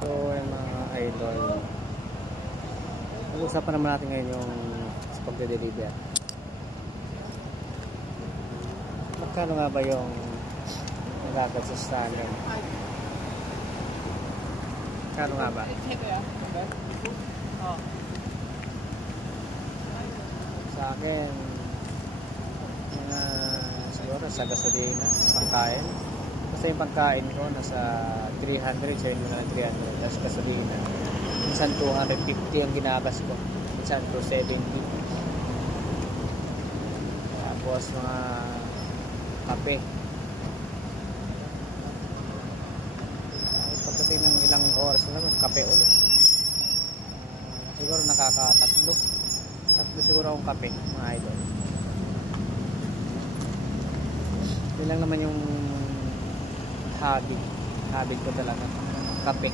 So, yung mga idol, pag-usapan naman natin ngayon yung sa pagde-deliver. Magkano nga ba yung nagagastos sa amin? Magkano nga ba? Sa akin, mga siguro sa gasolina, pagkain. Basta yung pagkain ko nasa 300, sayo mo na 300. Tapos gasolina. Minsan 250 ang ginagas ko. Minsan 270. Tapos mga kape. Tapos pagdating ng ilang oras na naman, kape ulit. Siguro nakakatatlo. Tatlo siguro akong kape, mga idol. Yun lang naman yung habit ko talaga, kape.